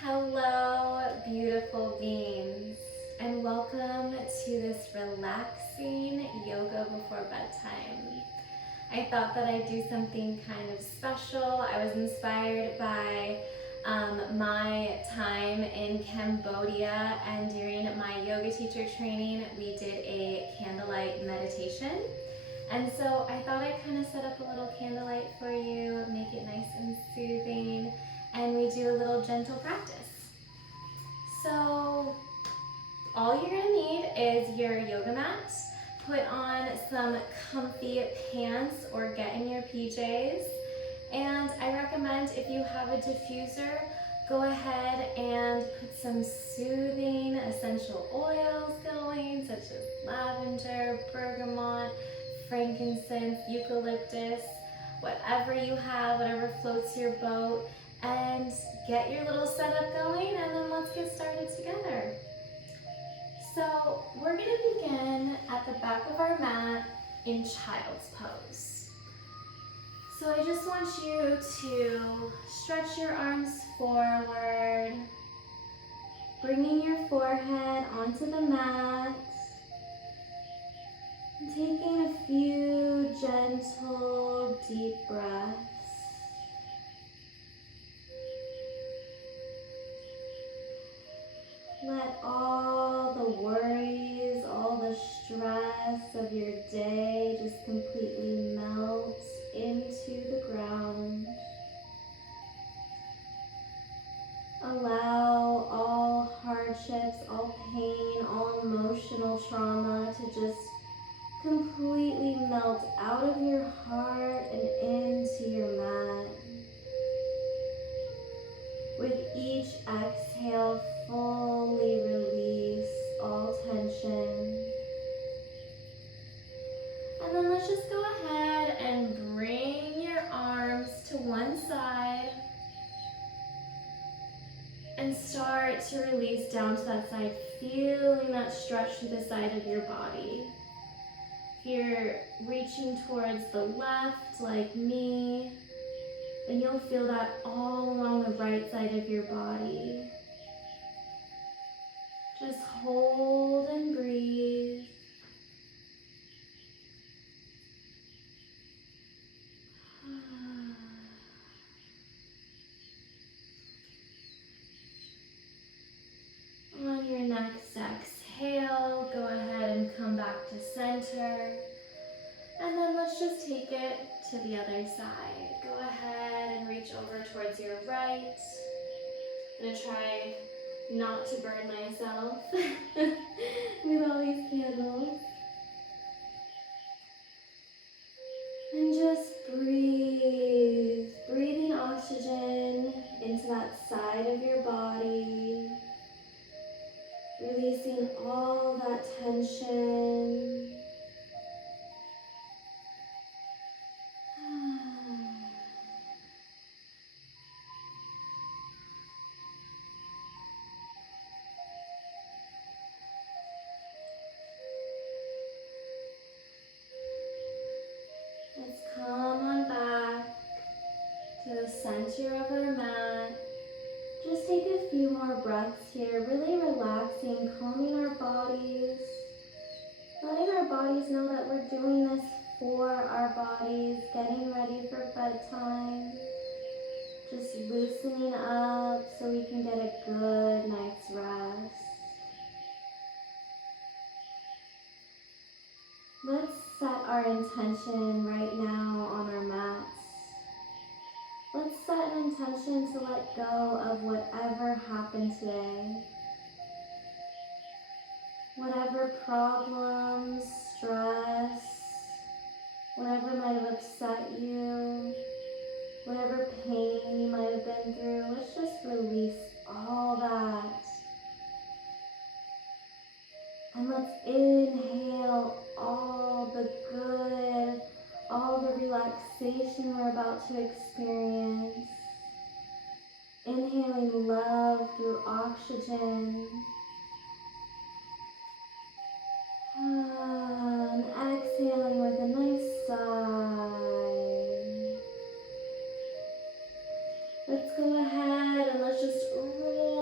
Hello, beautiful beings, and welcome to this relaxing yoga before bedtime. I thought that I'd do something kind of special. I was inspired by my time in Cambodia, and during my yoga teacher training, we did a candlelight meditation. And so I thought I'd kind of set up a little candlelight for you, make it nice and soothing, and we do a little gentle practice. So all you're gonna need is your yoga mat. Put on some comfy pants or get in your PJs. And I recommend, if you have a diffuser, go ahead and put some soothing essential oils going, such as lavender, bergamot, frankincense, eucalyptus, whatever you have, whatever floats your boat, and get your little setup going, and then let's get started together. So we're going to begin at the back of our mat in child's pose. So I just want you to stretch your arms forward, bringing your forehead onto the mat, and taking a few gentle, deep breaths. Let all the worries, all the stress of your day just completely melt into the ground. Allow all hardships, all pain, all emotional trauma to just completely melt out of your heart and into your mat. With each exhale, fully release all tension. And then let's just go ahead and bring your arms to one side and start to release down to that side, feeling that stretch through the side of your body. If you're reaching towards the left, like me, then you'll feel that all along the right side of your body. Just hold and breathe. On your next exhale, go ahead and come back to center. And then let's just take it to the other side. Go ahead and reach over towards your right. I'm gonna try not to burn myself with all these candles. And just breathe. Breathing oxygen into that side of your body. Releasing all that tension. Let's come on back to the center of our mat. Just take a few more breaths here, really relaxing, calming our bodies, letting our bodies know that we're doing this for our bodies, getting ready for bedtime, just loosening up so we can get a good night's rest. Let's set our intention right now on our mats. Let's set an intention to let go of whatever happened today. Whatever problems, stress, whatever might have upset you, whatever pain you might have been through, let's just release all that. And let's inhale all the good, all the relaxation we're about to experience. Inhaling love through oxygen. And exhaling with a nice sigh. Let's go ahead and let's just roll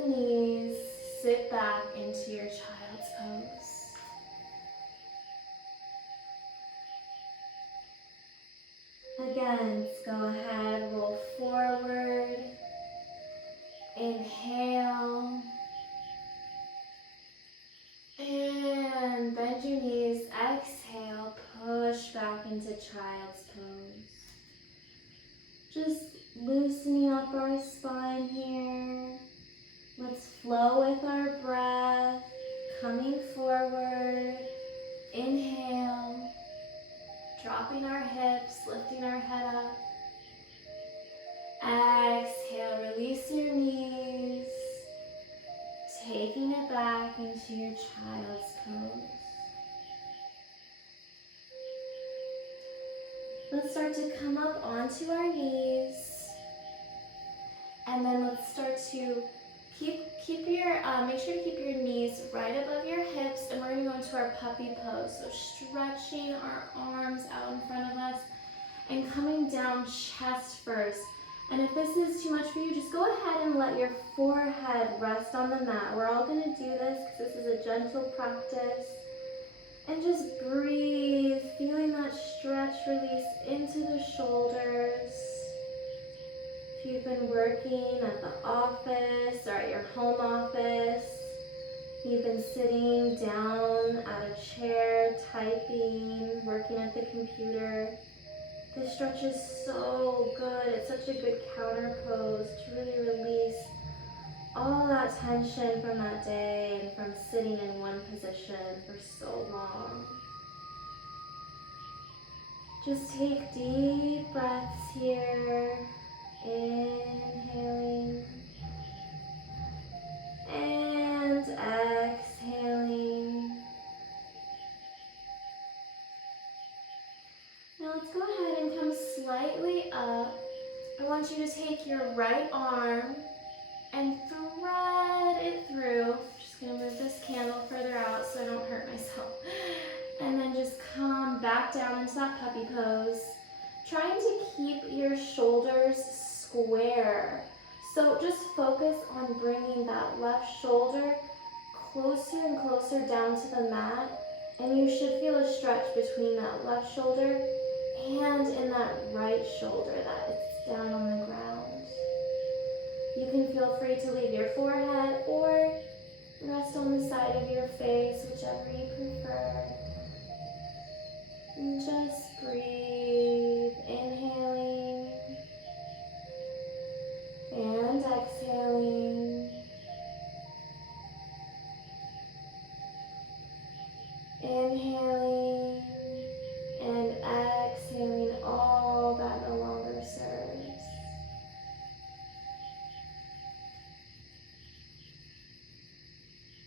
the knees, sit back into your child's pose. Again, let's go ahead, roll forward, inhale, and bend your knees, exhale, push back into child's pose. Just loosening up our spine here. Let's flow with our breath, coming forward, inhale, dropping our hips, lifting our head up. Exhale, release your knees, taking it back into your child's pose. Let's start to come up onto our knees, and then let's start to make sure to keep your knees right above your hips, and we're going to go into our puppy pose. So stretching our arms out in front of us and coming down chest first. And if this is too much for you, just go ahead and let your forehead rest on the mat. We're all going to do this because this is a gentle practice. And just breathe, feeling that stretch release into the shoulders. If you've been working at the office or at your home office, you've been sitting down at a chair, typing, working at the computer, this stretch is so good. It's such a good counter pose to really release all that tension from that day and from sitting in one position for so long. Just take deep breaths here, inhaling and exhaling. Now let's go ahead and come slightly up. I want you to take your right arm and thread it through. Just gonna move this candle further out so I don't hurt myself. And then just come back down into that puppy pose. Trying to keep your shoulders square. So just focus on bringing that left shoulder closer and closer down to the mat. And you should feel a stretch between that left shoulder and in that right shoulder that is down on the ground. You can feel free to leave your forehead or rest on the side of your face, whichever you prefer. And just breathe, inhaling and exhaling. Inhaling and exhaling all that no longer serves.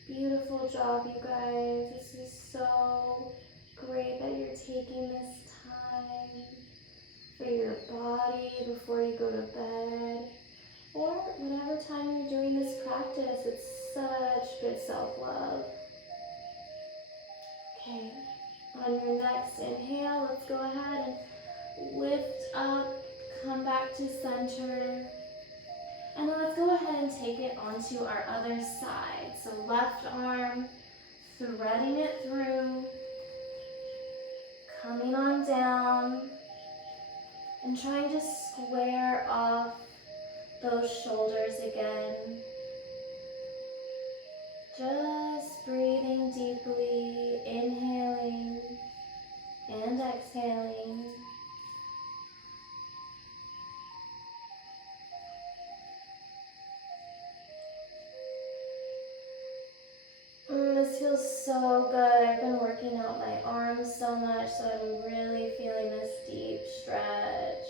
Beautiful job, you guys. This is so great that you're taking this time for your body before you go to bed, or whatever time you're doing this practice. It's such good self-love. Okay, on your next inhale, let's go ahead and lift up, come back to center. And then let's go ahead and take it onto our other side. So left arm, threading it through, coming on down, and trying to square off those shoulders again. Just breathing deeply, inhaling and exhaling. This feels so good. I've been working out my arms so much, so I'm really feeling this deep stretch.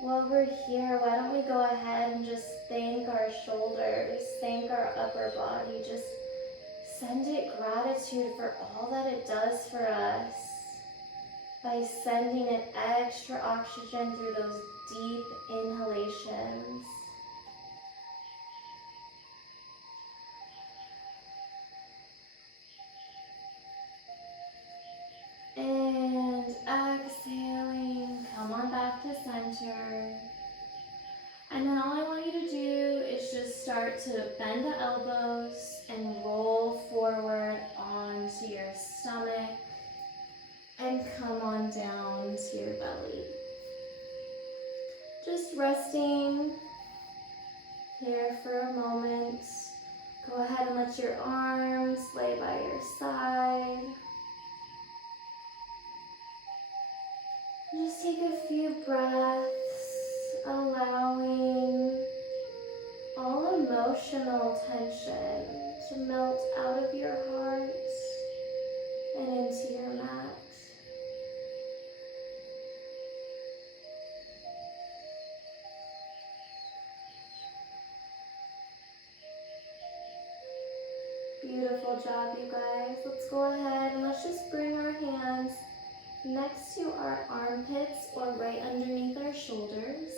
While we're here, why don't we go ahead and just thank our shoulders, thank our upper body, just send it gratitude for all that it does for us by sending it extra oxygen through those deep inhalations. And exhale. center. And then all I want you to do is just start to bend the elbows and roll forward onto your stomach and come on down to your belly. Just resting here for a moment. Go ahead and let your arms lay by your side. Just take a few breaths, allowing all emotional tension to melt out of your heart and into your mat. Beautiful job, you guys. Let's go ahead and let's just bring our hands next to our armpits or right underneath our shoulders.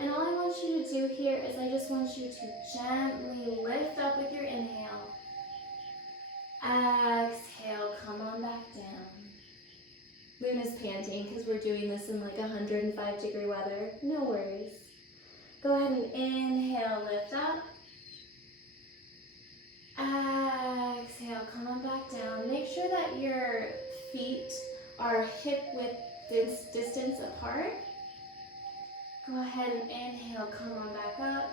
And all I want you to do here is I just want you to gently lift up with your inhale. Exhale, come on back down. Luna's panting because we're doing this in like 105-degree weather. No worries. Go ahead and inhale, lift up. Exhale, come on back down. Make sure that your feet are hip-width distance apart. Go ahead and inhale, come on back up.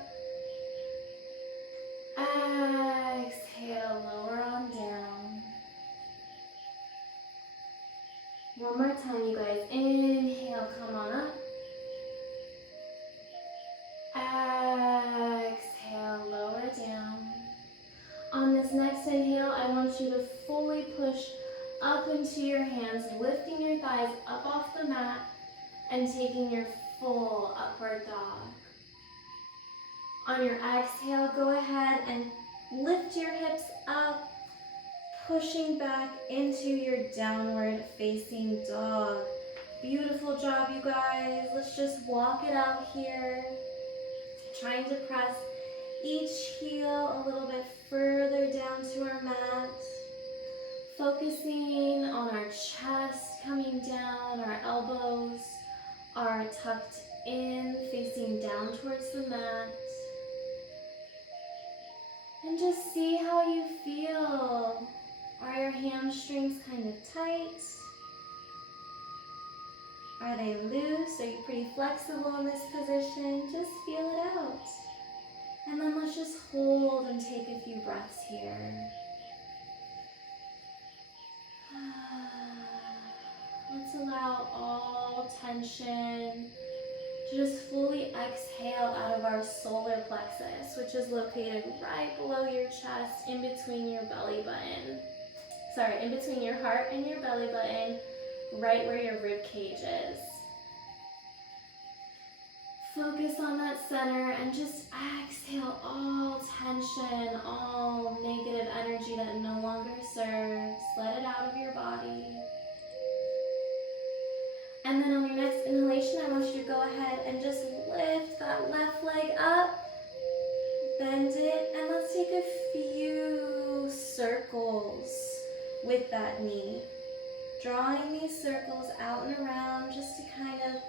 Exhale, lower on down. One more time, you guys. Inhale, come on up. Exhale, lower down. On this next inhale, I want you to fully push up into your hands, lifting your thighs up off the mat and taking your full upward dog. On your exhale, go ahead and lift your hips up, pushing back into your downward facing dog. Beautiful job, you guys. Let's just walk it out here. Trying to press each heel a little bit further down to our mat. Focusing on our chest coming down, our elbows are tucked in, facing down towards the mat. And just see how you feel. Are your hamstrings kind of tight? Are they loose? Are you pretty flexible in this position? Just feel it out. And then let's just hold and take a few breaths here. Let's allow all tension to just fully exhale out of our solar plexus, which is located right below your chest, in between your belly button. In between your heart and your belly button, right where your rib cage is. Focus on that center and just exhale all tension, all negative energy that no longer serves. Let it out of your body. And then on your next inhalation, I want you to go ahead and just lift that left leg up, bend it, and let's take a few circles with that knee. Drawing these circles out and around just to kind of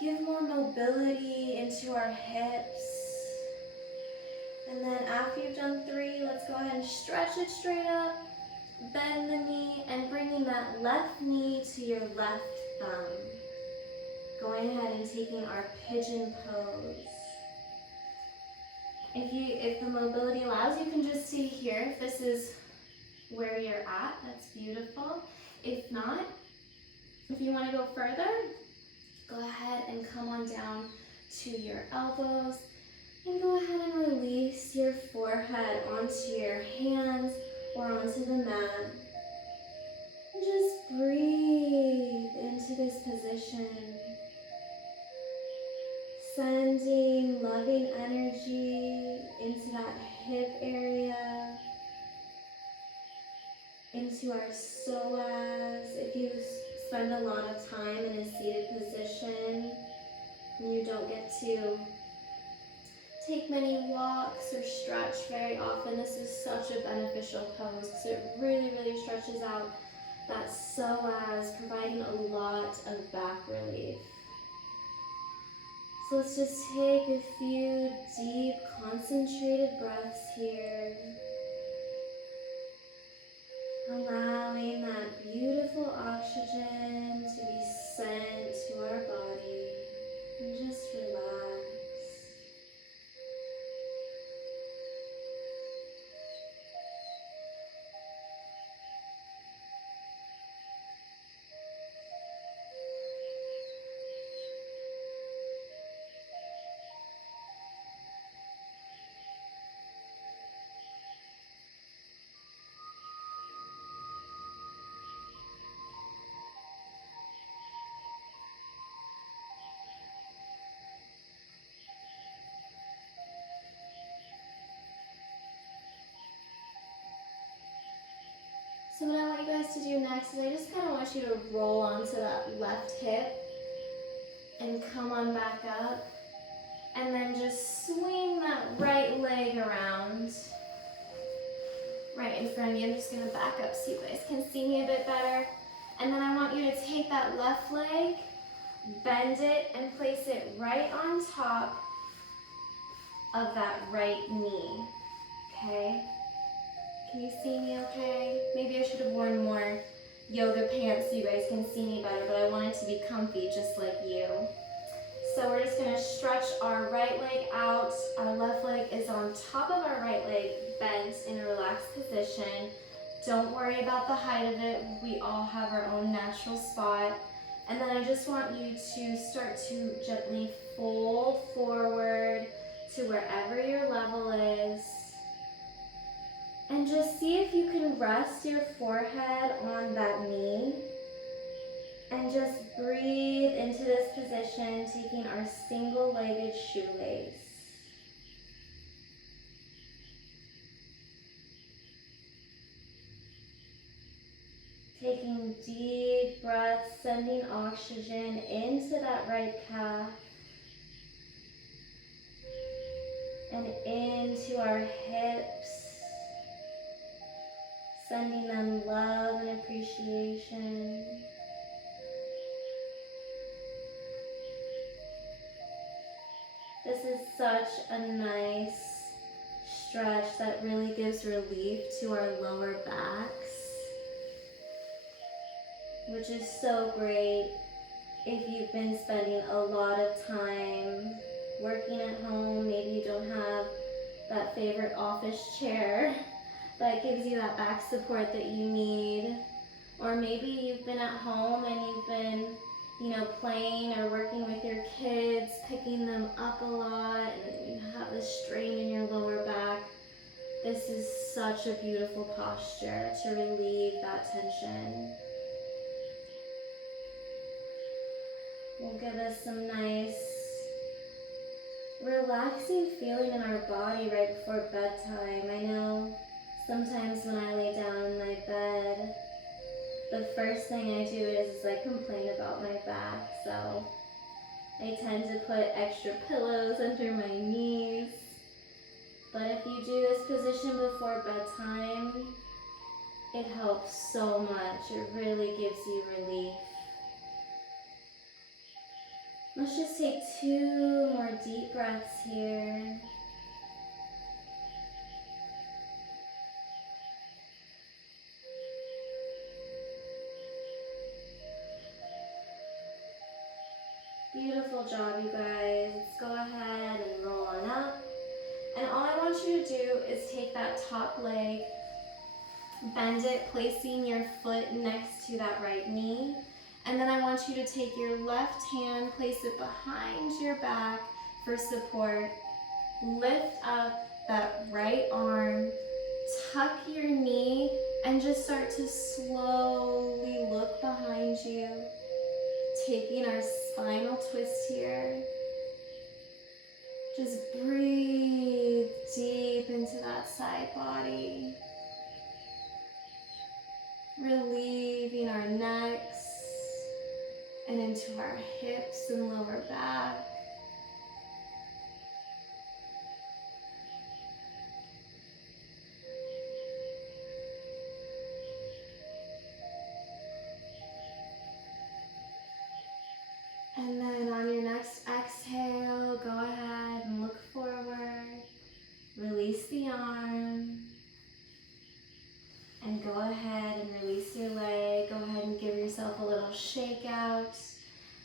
give more mobility into our hips. And then after you've done 3, let's go ahead and stretch it straight up, bend the knee, and bringing that left knee to your left thumb. Going ahead and taking our pigeon pose. If the mobility allows, you can just stay here. If this is where you're at, that's beautiful. If not, if you want to go further, go ahead and come on down to your elbows and go ahead and release your forehead onto your hands or onto the mat. And just breathe into this position, sending loving energy into that hip area, into our psoas. If you spend a lot of time in a seated position and you don't get to take many walks or stretch very often, this is such a beneficial pose because it really, really stretches out that psoas, providing a lot of back relief. So let's just take a few deep, concentrated breaths here. Allowing that beautiful oxygen to be sent to our body. And just relax. So what I want you guys to do next is I just kind of want you to roll onto that left hip and come on back up. And then just swing that right leg around right in front of you. I'm just going to back up so you guys can see me a bit better. And then I want you to take that left leg, bend it, and place it right on top of that right knee. Okay? Can you see me okay? Maybe I should have worn more yoga pants so you guys can see me better, but I want it to be comfy just like you. So we're just going to stretch our right leg out. Our left leg is on top of our right leg, bent in a relaxed position. Don't worry about the height of it. We all have our own natural spot. And then I just want you to start to gently fold forward to wherever your level is. And just see if you can rest your forehead on that knee. And just breathe into this position, taking our single-legged shoelace. Taking deep breaths, sending oxygen into that right calf and into our hips, sending them love and appreciation. This is such a nice stretch that really gives relief to our lower backs, which is so great if you've been spending a lot of time working at home. Maybe you don't have that favorite office chair that gives you that back support that you need. Or maybe you've been at home and you've been playing or working with your kids, picking them up a lot, and you have this strain in your lower back. This is such a beautiful posture to relieve that tension. Will give us some nice, relaxing feeling in our body right before bedtime. I know sometimes when I lay down in my bed, the first thing I do is I complain about my back, so I tend to put extra pillows under my knees. But if you do this position before bedtime, it helps so much. It really gives you relief. Let's just take 2 more deep breaths here. Beautiful job, you guys. Let's go ahead and roll on up. And all I want you to do is take that top leg, bend it, placing your foot next to that right knee. And then I want you to take your left hand, place it behind your back for support. Lift up that right arm, tuck your knee, and just start to slowly look behind you. Taking our spinal twist here. Just breathe deep into that side body. Relieving our necks and into our hips and lower back. And then on your next exhale, out.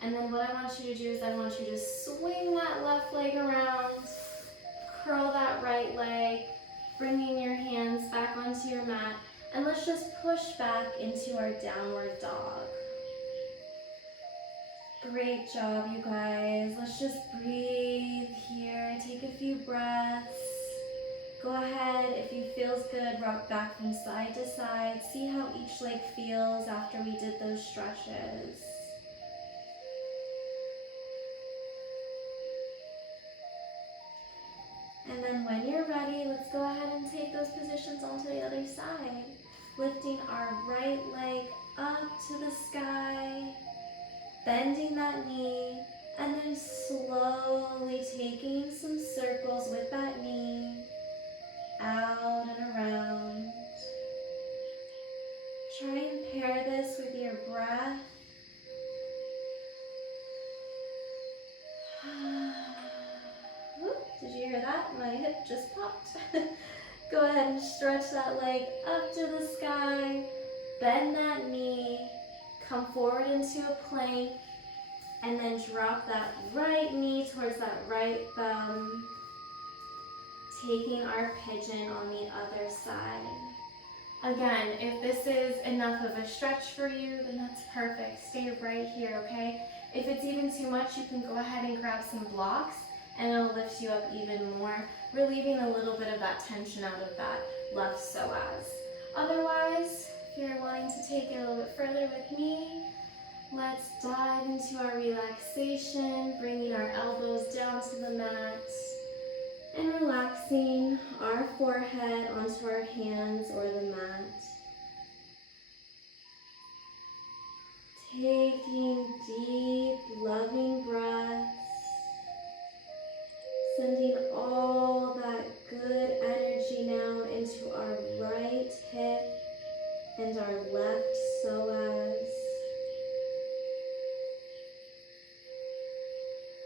And then what I want you to do is I want you to swing that left leg around, curl that right leg, bringing your hands back onto your mat, and let's just push back into our downward dog. Great job, you guys. Let's just breathe here. Take a few breaths. Go ahead, if you feels good, rock back from side to side. See how each leg feels after we did those stretches. And then when you're ready, let's go ahead and take those positions onto the other side. Lifting our right leg up to the sky, bending that knee, and then slowly taking some circles with that knee, out and around. Try and pair this with your breath. Whoop, did you hear that? My hip just popped. Go ahead and stretch that leg up to the sky, bend that knee, come forward into a plank, and then drop that right knee towards that right thumb, taking our pigeon on the other side. Again, if this is enough of a stretch for you, then that's perfect. Stay right here, okay? If it's even too much, you can go ahead and grab some blocks and it'll lift you up even more, relieving a little bit of that tension out of that left psoas. Otherwise, if you're wanting to take it a little bit further with me, let's dive into our relaxation, bringing our elbows down to the mat and relaxing our forehead onto our hands or the mat. Taking deep, loving breaths, sending all that good energy now into our right hip and our left psoas.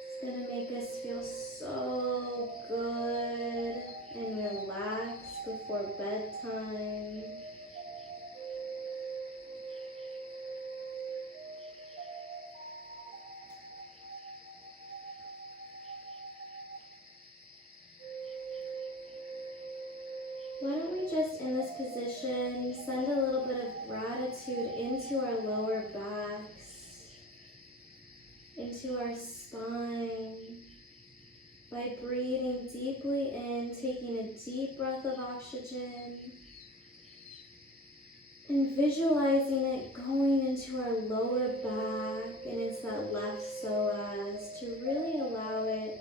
It's going to make us feel so good and relaxed before bedtime. Why don't we just, in this position, send a little bit of gratitude into our lower backs, into our spine, by breathing deeply in, taking a deep breath of oxygen, and visualizing it going into our lower back and into that left psoas to really allow it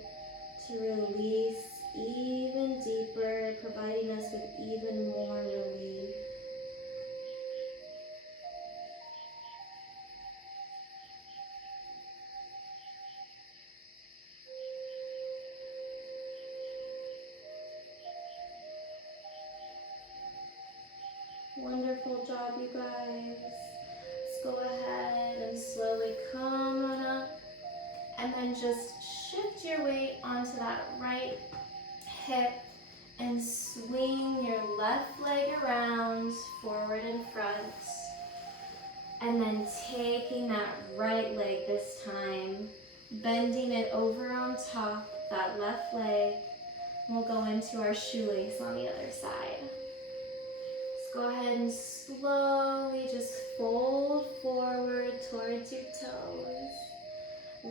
to release even deeper, providing us with even more relief. Wonderful job, you guys. Let's go ahead and slowly come on up and then just shift your weight onto that right hip and swing your left leg around, forward and front. And then taking that right leg this time, bending it over on top, that left leg. We'll go into our shoelace on the other side. Let's go ahead and slowly just fold forward towards your toes.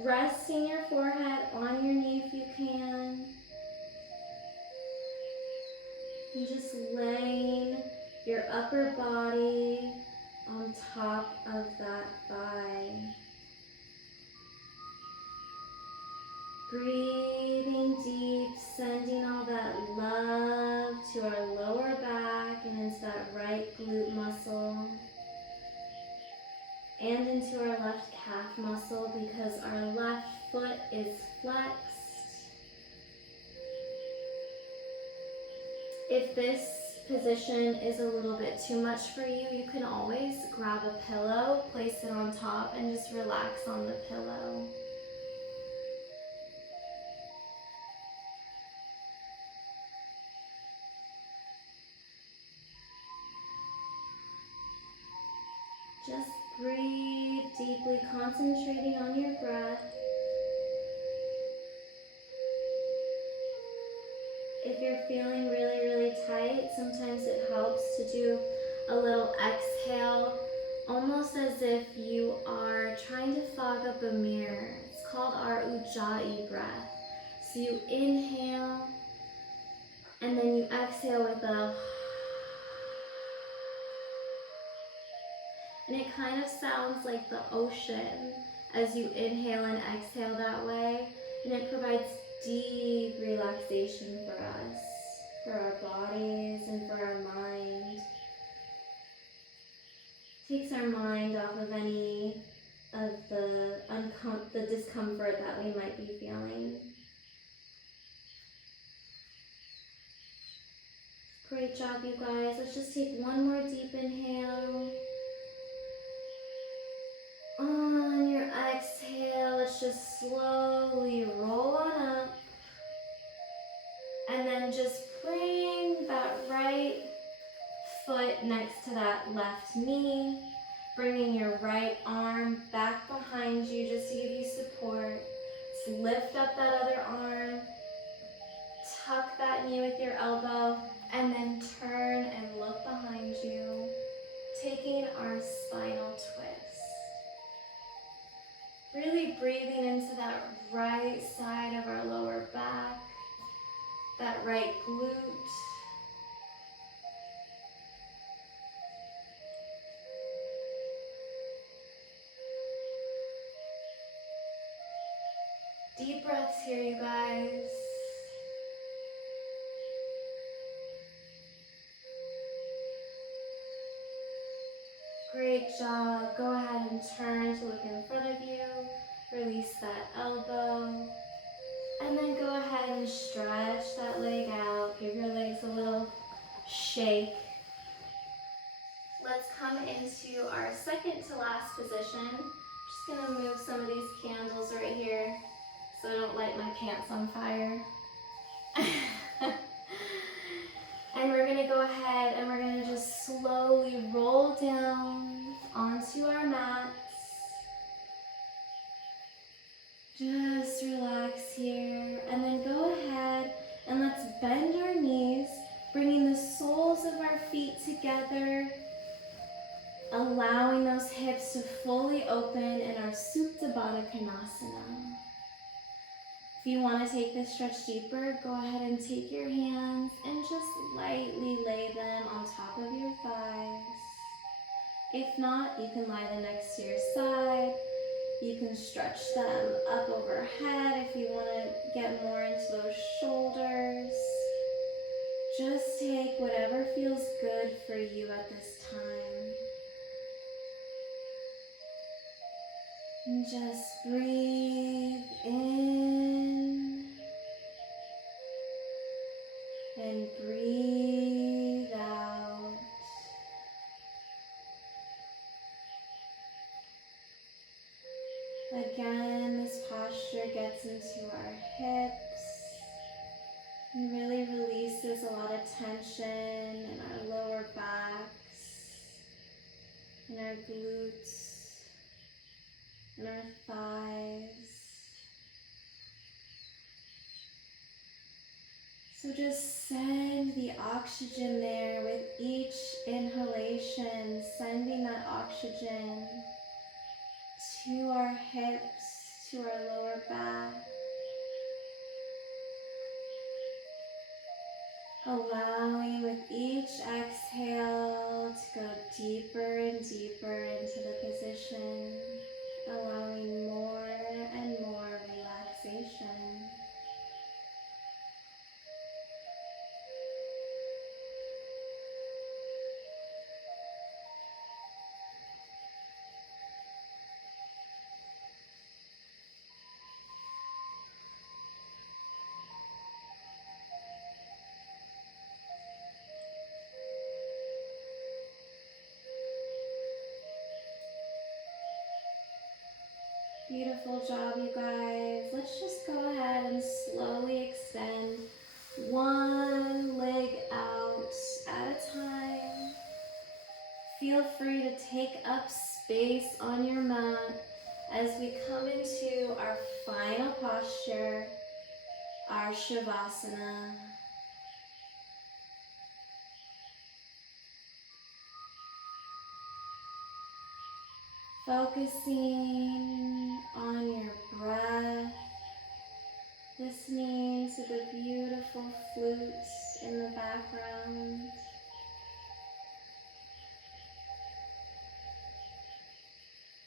Resting your forehead on your knee if you can. And just laying your upper body on top of that thigh. Breathing deep, sending all that love to our lower back and into that right glute muscle. And into our left calf muscle because our left foot is flexed. If this position is a little bit too much for you, you can always grab a pillow, place it on top, and just relax on the pillow. Just breathe deeply, concentrating on your breath. If you're feeling really, really tight, sometimes it helps to do a little exhale, almost as if you are trying to fog up a mirror. It's called our Ujjayi breath. So you inhale, and then you exhale with a, and it kind of sounds like the ocean as you inhale and exhale that way, and it provides deep relaxation for us, for our bodies and for our mind. Takes our mind off of any of the discomfort that we might be feeling. Great job, you guys. Let's just take one more deep inhale. On your exhale, let's just slowly roll on up. And then just bring that right foot next to that left knee. Bringing your right arm back behind you just to give you support. Just lift up that other arm. Tuck that knee with your elbow. And then turn and look behind you. Taking our spinal twist. Really breathing into that right side of our lower back, that right glute. Deep breaths here, you guys. Great job. Go ahead and turn to look in front of you. Release that elbow. And then go ahead and stretch that leg out. Give your legs a little shake. Let's come into our second to last position. Just gonna move some of these candles right here so I don't light my pants on fire. And we're gonna go ahead and we're gonna just slowly roll down onto our mats. Just relax here, and then go ahead and let's bend our knees, bringing the soles of our feet together, allowing those hips to fully open in our Supta Baddha Konasana. If you want to take this stretch deeper, go ahead and take your hands and just lightly lay them on top of your thighs. If not, you can lie them next to your side. You can stretch them up overhead if you want to get more into those shoulders. Just take whatever feels good for you at this time. And just breathe in and breathe out. Again, this posture gets into our hips and really releases a lot of tension in our lower backs, in our glutes, in our thighs. So just send the oxygen there with each inhalation, sending that oxygen to our hips, to our lower back. Allowing with each exhale to go deeper and deeper into the position, allowing more and more relaxation. Beautiful job, you guys. Let's just go ahead and slowly extend one leg out at a time. feel free to take up space on your mat as we come into our final posture, our Shavasana. Focusing on your breath, listening to the beautiful flutes in the background.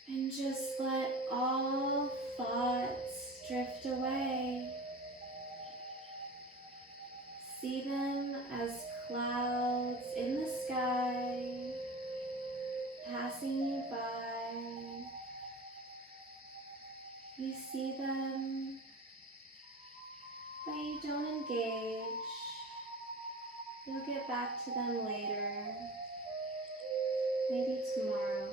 And just let all thoughts drift away. See them as clouds in the sky, passing you by. You see them, but you don't engage. You'll get back to them later, maybe tomorrow.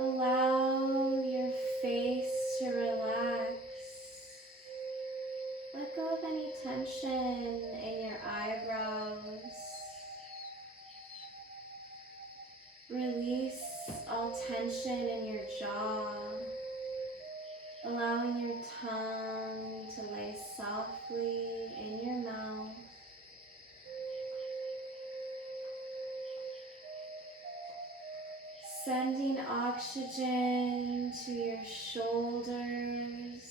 Allow your face to relax. Let go of any tension in your eyebrows. Release all tension in your jaw, allowing your tongue to lay softly in your mouth. Sending oxygen to your shoulders,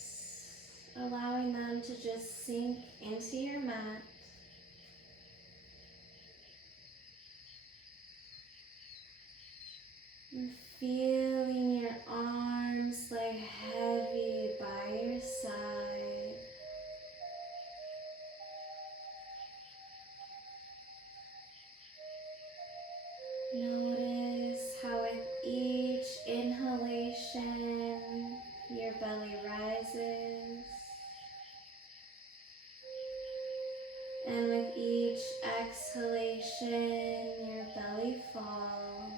allowing them to just sink into your mat. And feeling your arms lay heavy by your side. Notice how with each inhalation, your belly rises. And with each exhalation, your belly falls.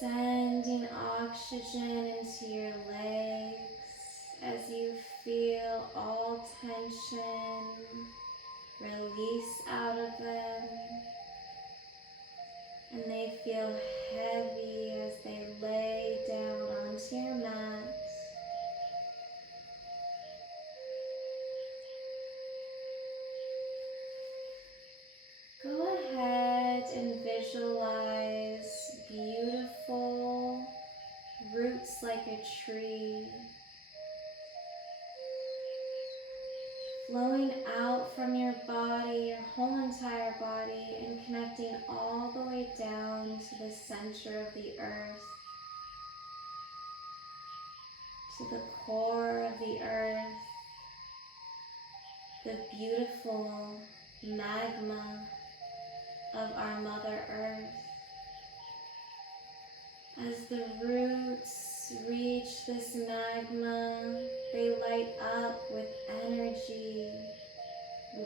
Sending oxygen into your legs as you feel all tension release out of them. And they feel heavy as they lay down onto your mat. Go ahead and visualize beautiful roots like a tree flowing out from your body, your whole entire body, and connecting all the way down to the center of the earth, to the core of the earth, the beautiful magma of our Mother Earth. As the roots reach this magma, they light up with energy,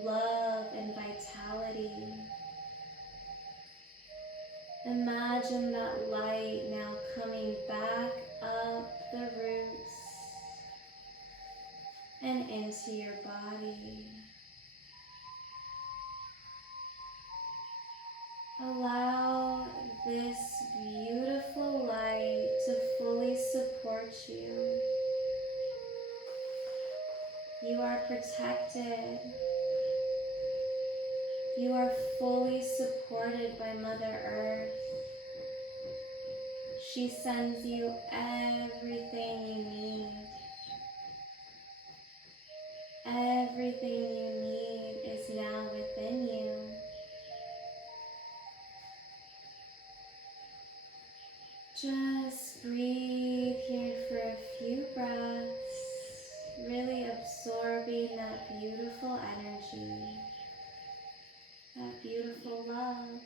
love, and vitality. Imagine that light now coming back up the roots and into your body. Allow this beautiful light to fully support you. You are protected. You are fully supported by Mother Earth. She sends you everything you need. Everything you need is now within you. Just breathe here for a few breaths, really absorbing that beautiful energy, that beautiful love.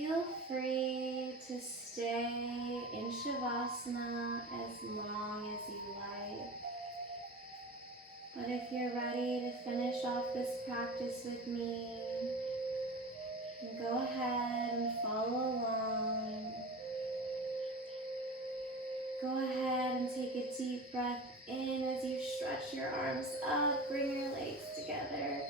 Feel free to stay in Shavasana as long as you like. But if you're ready to finish off this practice with me, go ahead and follow along. Go ahead and take a deep breath in as you stretch your arms up, bring your legs together.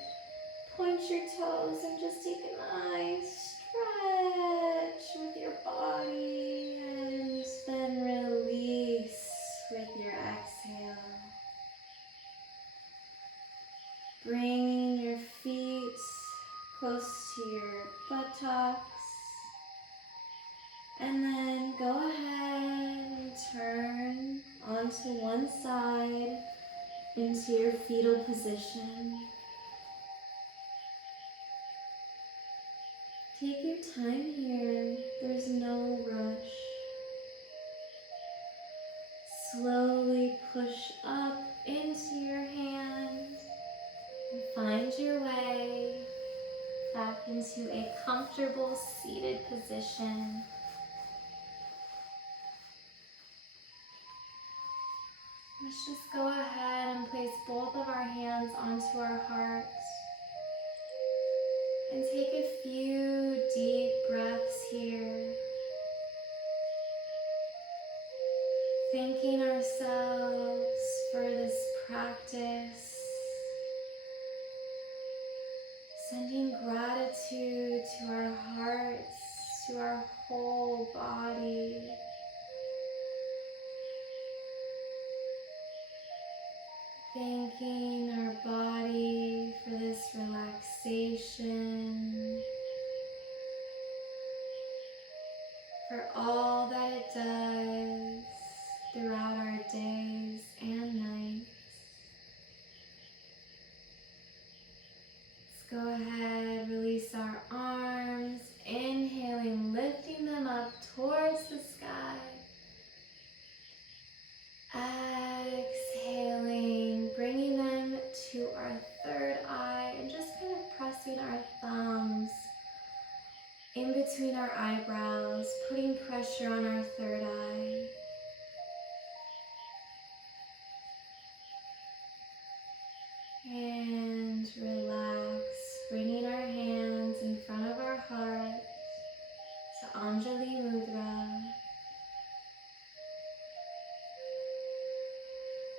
Point your toes and just take a nice stretch with your body and then release with your exhale. Bringing your feet close to your buttocks. And then go ahead and turn onto one side into your fetal position. Take your time here, there's no rush. Slowly push up into your hand and find your way back into a comfortable seated position. Let's just go ahead and place both of our hands onto our hearts and take a few deep breaths here. Thanking ourselves for this practice. Sending gratitude to our hearts, to our whole body. Thanking our body for this relaxation, for all that it does throughout our days and nights. Let's go ahead, release our arms, inhaling, lifting them up towards the sky. Exhaling, bringing them to our third eye and just kind of pressing our thumbs in between our eyebrows, putting pressure on our third eye. And relax, bringing our hands in front of our heart to Anjali Mudra.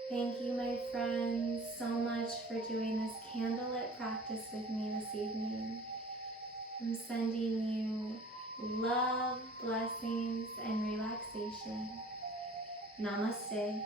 Thank you, my friends, so much for doing this candlelit practice with me this evening. I'm sending you love, blessings, and relaxation. Namaste.